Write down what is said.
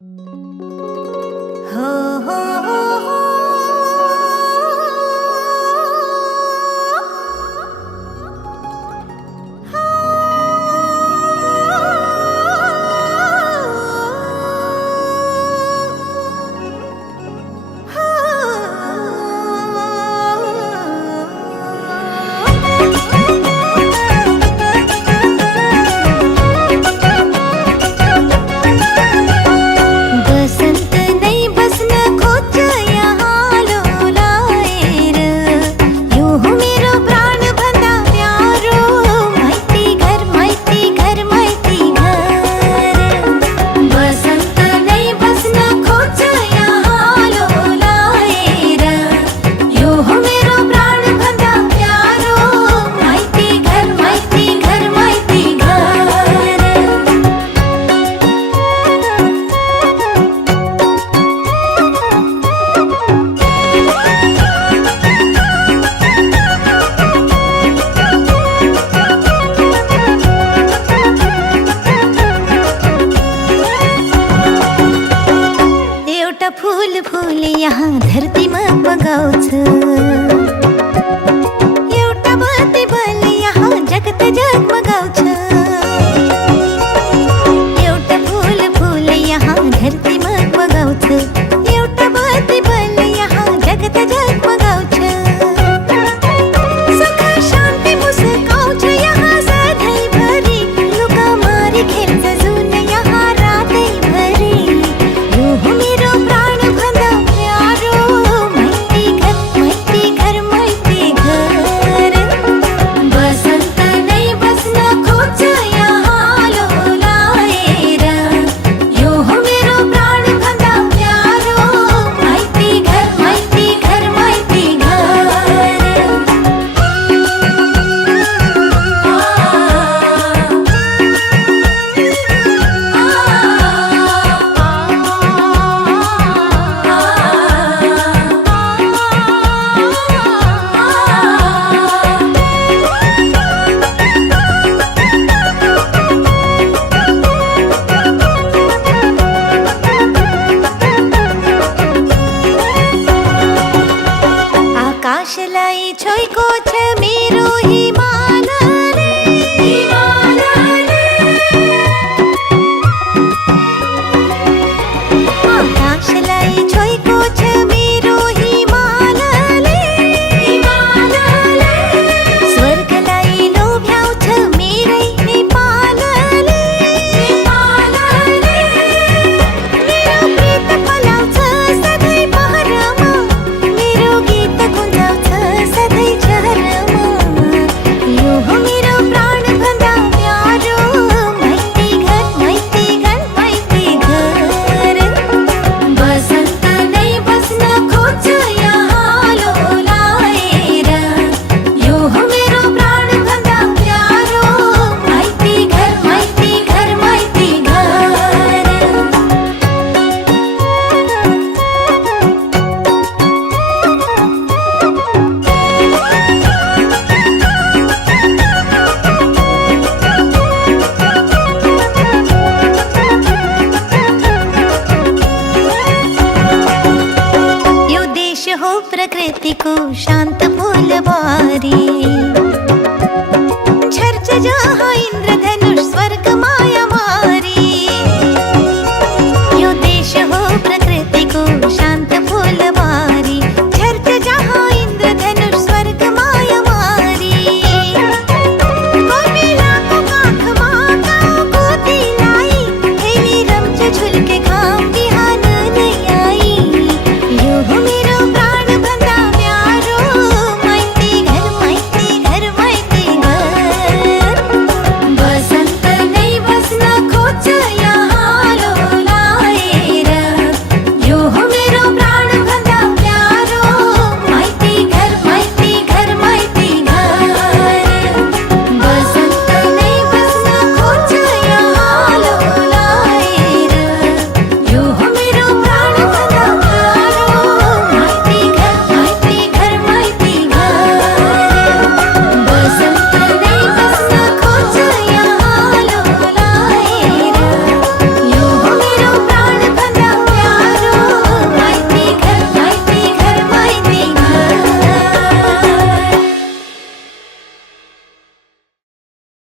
हो हो हो हो फूल फूल यहाँ धरतीमा बगाउँछ एउटा बत्ती बल यहाँ जगत जगमगाउँछ एउटा फूल फूल यहाँ धरतीमा बगाउँछ एउटा बत्ती बल यहाँ जगत जगमगाउँछ सुख शान्ति मुस्काउँछ यहाँ सधैँभरि लुका मारी खेल्छ जुन यहाँ रातैभरि यो हो मेरो आकाशलाई छोएको छ मेरो हिमालले आकाशलाई छोएको छ मेरो हिमालले स्वर्गलाई लोभ्याउँछ मेरै नेपालले मेरो प्रीत पलाउँछ सधैँ पहरमा मेरो गीत गुन्जाउँछ सधैँ चहरमा यो हो मेरो प्राण भन्दा प्यारो माइती घर माइती घर माइती घर बसन्त नै बस्न खोज्छ यहाँ लोलाएर यो हो मेरो प्राण भन्दा प्यारो माइती घर माइती घर माइती घर यो देश हो प्रकृतिको शान्त फूलबारी झर्छ जहाँ